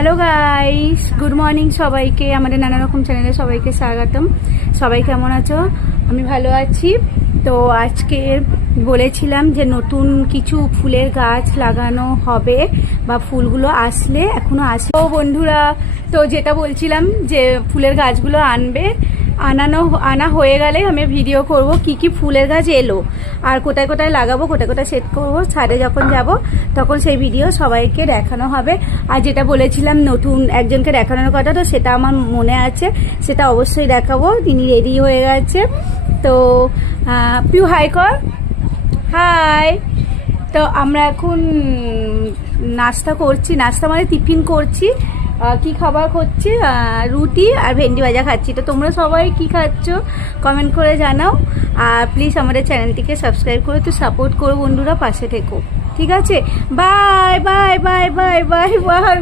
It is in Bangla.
হ্যালো গাইস, গুড মর্নিং সবাইকে। আমাদের নানা রকম চ্যানেলে সবাইকে স্বাগতম। সবাই কেমন আছো? আমি ভালো আছি। তো আজকে বলেছিলাম যে নতুন কিছু ফুলের গাছ লাগানো হবে বা ফুলগুলো আসলে, এখনো আসে। তো বন্ধুরা, তো যেটা বলছিলাম যে ফুলের গাছগুলো আনা হয়ে গেলে আমি ভিডিও করব কি কি ফুলের গাছ এলো আর কোথায় কোথায় লাগাবো, কোথায় কোথায় সেট করবো। ছাদে যখন যাব তখন সেই ভিডিও সবাইকে দেখানো হবে। আর যেটা বলেছিলাম নতুন একজনকে দেখানোর কথা, তো সেটা আমার মনে আছে, সেটা অবশ্যই দেখাবো। তিনি রেডি হয়ে গেছে। তো পিউ হাই কর, হাই। তো আমরা এখন নাস্তা করছি, নাস্তা মানে টিফিন করছি। কি খাবার হচ্ছে, রুটি আর ভেন্ডি ভাজা খাচ্ছি। তো তোমরা সবাই কি খাচ্ছ কমেন্ট করে জানাও। আর প্লিজ আমাদের চ্যানেলটিকে সাবস্ক্রাইব করে একটু সাপোর্ট করো বন্ধুরা, পাশে থেকো। ঠিক আছে, bye bye bye bye bye bye.